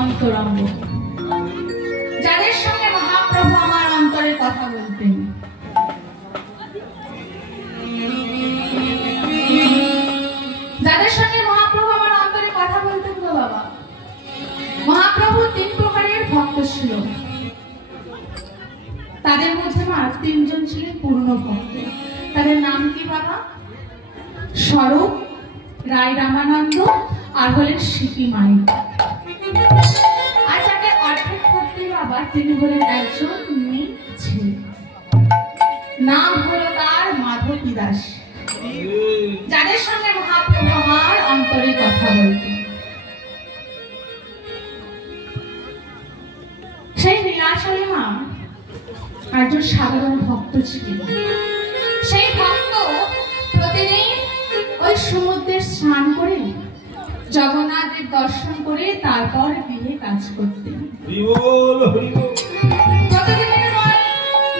অন্তরঙ্গ, যাদের সঙ্গে মহাপ্রভু আমার অন্তরে কথা বলতেন। যাদের সঙ্গে মহাপ্রভু আমার অন্তরে কথা বলতেন গো বাবা, মহাপ্রভু 3 প্রকারের ভক্ত ছিল। তাদের মধ্যে আমার 3 জন ছিলেন পূর্ণ ভক্ত। তাদের নাম কি বাবা? স্বরূপ, রায় রামানন্দ আর হলেন সিপি মাই। আর যাকে অর্ধেক ভক্তি বাবা, তিনি হলেন একজন মেয়ে ছেলে, নাম হলো তার মাধবী দাস, যাদের সঙ্গে মহাপ্রভু আমার অন্তরে কথা বলতেন। সেই নীলাচলে মা একজন সাধারণ ভক্ত ছিলেন। সেই ভক্ত প্রতিদিন ওই সমুদ্রে স্নান করে জগন্নাথের দর্শন করে তারপর গৃহে কাজ করতেন। প্রতিদিনের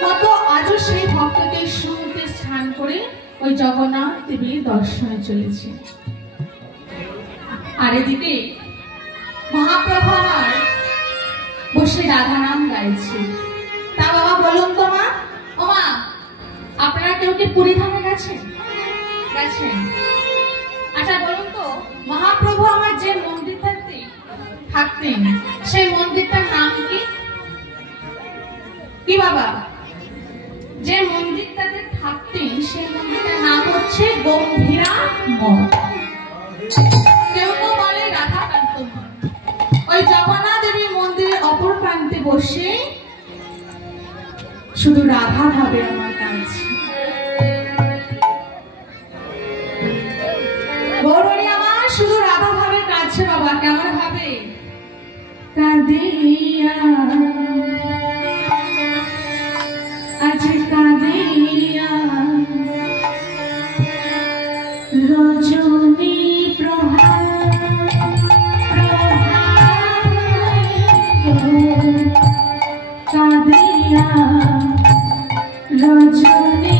মতো আজও সেই ভক্তকে সমুদ্রে স্নান করে ওই জগন্নাথ দেবীর দর্শনে চলেছে। আর এদিকে মহাপ্রভু আমার বসে রাধা নাম গাইছে। তা বাবা বলুন তো মা, ও মা, আপনারা কেউ কি পুরী ধামে গেছেন? আচ্ছা বলুন তো, মহাপ্রভু আমার যে মন্দিরটাতে থাকতেন সেই মন্দিরটার নাম কি? কি বাবা? যে মন্দিরটাতে থাকতেন সেই মন্দিরটার নাম হচ্ছে গম্ভীরা মঠ। কেউ কেউ বলে রাধাকান্ত মঠ। ওই জগন্নাথ দেবীর মন্দিরের অপর প্রান্তে বসে শুধু রাধা ভাবে আমার কাছে। গৌরী আমার শুধু রাধা ভাবে কাছে বাবা। কেমন ভাবে? কাঁদিয়া আজ কাঁদিয়া রজনী প্রভাত কাঁদিয়া রজনী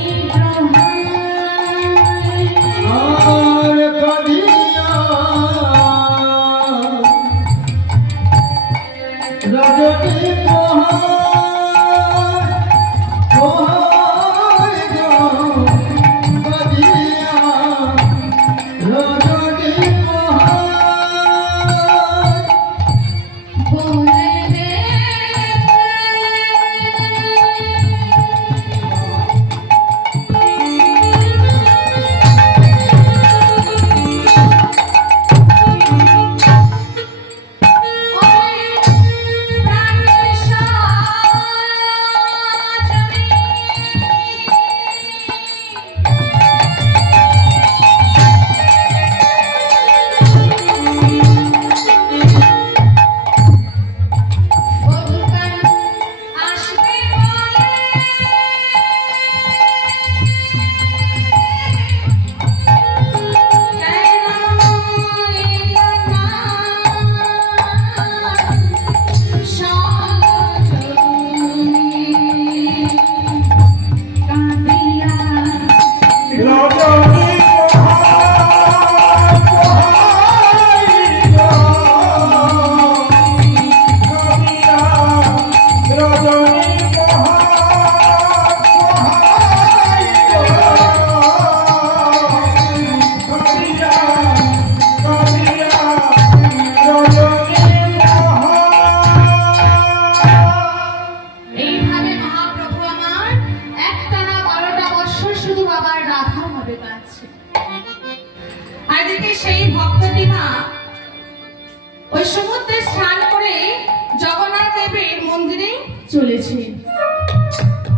চলেছে,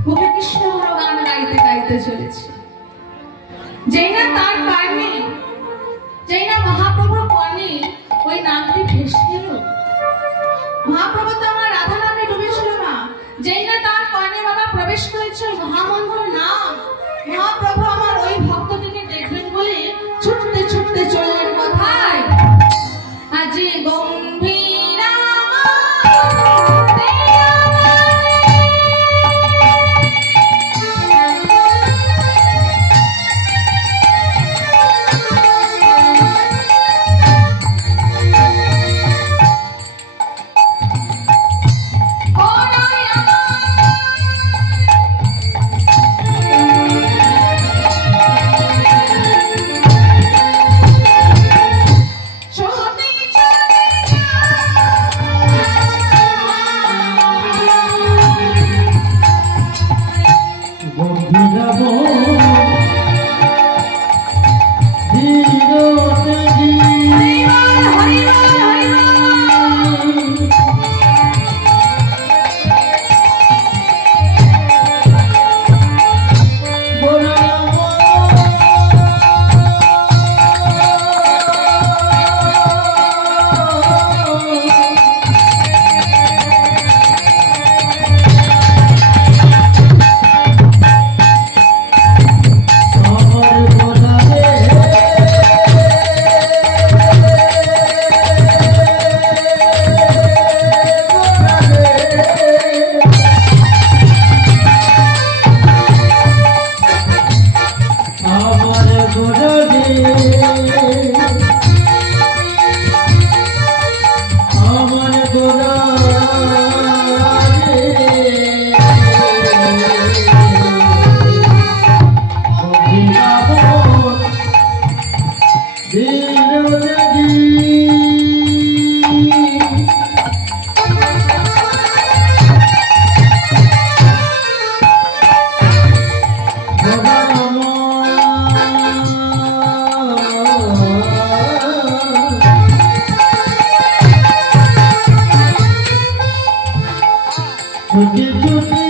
মুখে কৃষ্ণ গান গাইতে গাইতে চলেছে। যেই না তার কারণে, যেই না মহাপ্রভুর কর্ণে ওই নামটি ভেসে গেল। মহাপ্রভু তো আমার রাধা নামে ডুবেছিল না। যেই না তার কর্ণে বাবা প্রবেশ করেছে মহামন্ত্র নাম, মহাপ্রভু আমার ওই ভক্তটিকে দেখবেন বলে ছুটতে ছুটতে চললেন কোথায়? আজি গম্ভীরা ছুটি ছুটি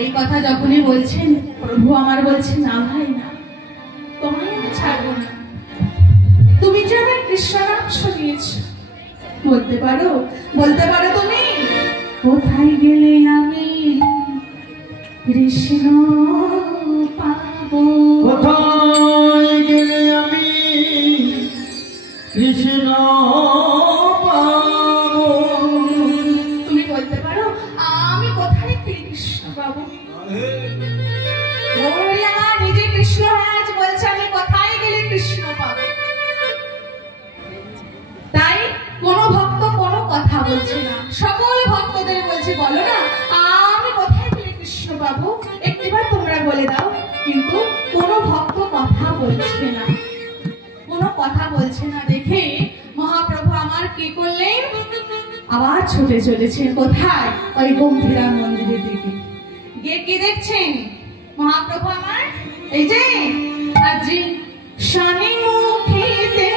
এই কথা যখনই বলছেন প্রভু আমার বলছেন না ভাই না, তোমায় আমি ছাড়বো না। তুমি যে আমার কৃষ্ণ নাম শুনিয়েছ, বলতে পারো তুমি কোথায় গেলে আমি কৃষ্ণ পাবো? কোথায় গেলে আমি কৃষ্ণ পাবো? তুমি বলতে পারো আমি কোথায় কৃষ্ণ পাবো? নিজে কৃষ্ণ আজ বলছে আমি কোথায় গেলে কৃষ্ণ পাবো। তাই কোন ভক্ত কোনো কথা বলছে না, সকল ভক্তদের বলছে বলো না আমি কোথায় গেলে কৃষ্ণ পাবো, একটিবার তোমরা বলে দাও। কিন্তু কোন ভক্ত কথা বলছে না, কোনো কথা বলছে না দেখে মহাপ্রভু আমার কি করলেন, আবার ছুটে চলেছেন কোথায়? ওই গম্ভীরা মন্দিরের দিকে গিয়ে কি দেখছেন মহাপ্রভু আমার? এই যে আজি শনি মুখেতে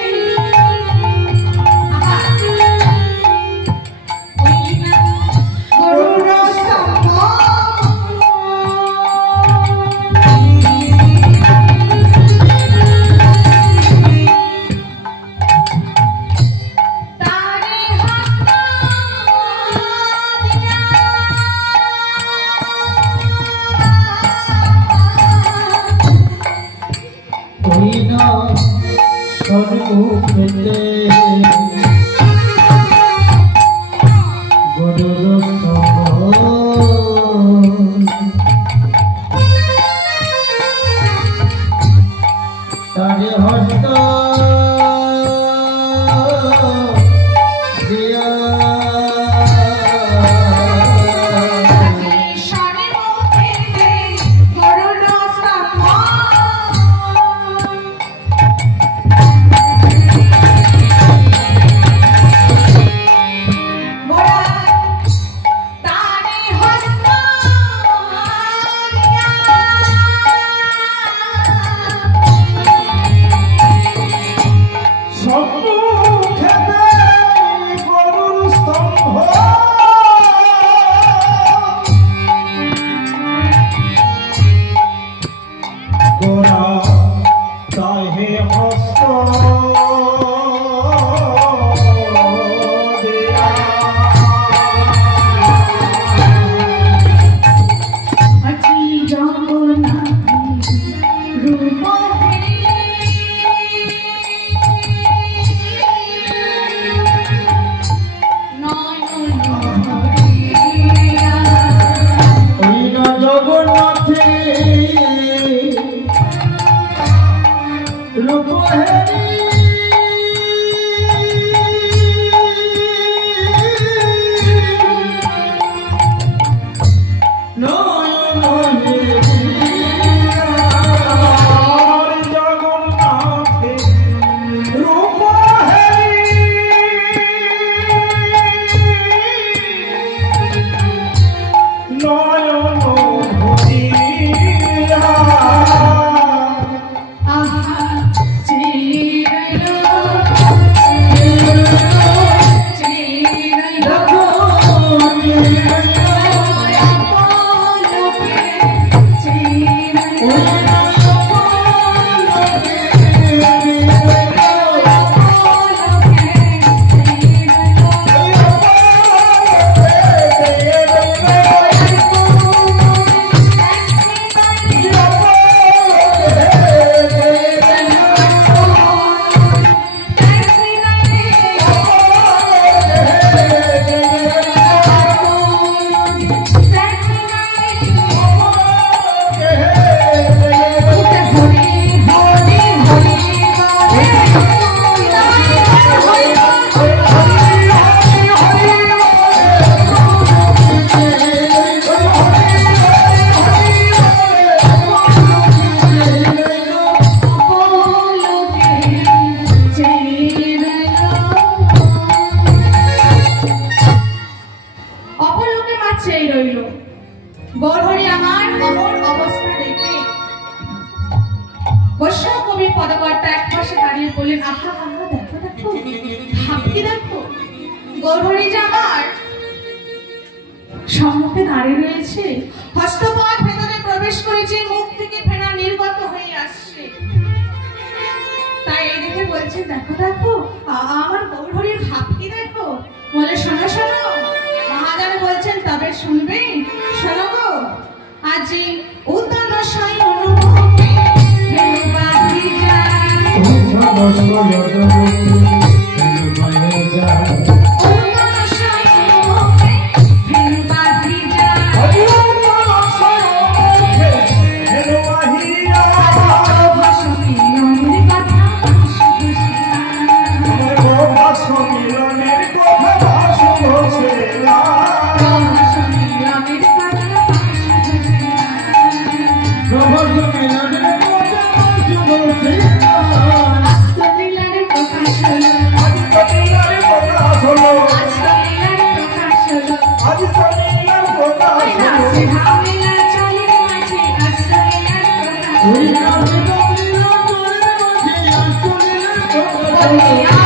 Cheer ভাবকি দেখো গৌরহরি যে আমার সম্মুখে দাঁড়িয়ে রয়েছে, হস্তপদ ভেতরে প্রবেশ করেছে, মুখ থেকে ফেনা নির্গত হয়ে আসছে। তাই এই দেখে বলছে দেখো দেখো আমার গৌরহরির ভাবকি দেখো। বলে শোনো শোনো, মহাজন বলছেন তবে শুনবে। শোনো গো, আজি উদ্যান সাই অনুভবে হেলবাহি যায়, উদ্যান সাই অনুভবে হেলবাহি যায়, উদ্যান সাই অনুভবে হেলবাহি যায়। ভাষণী নদীর কথা Oh,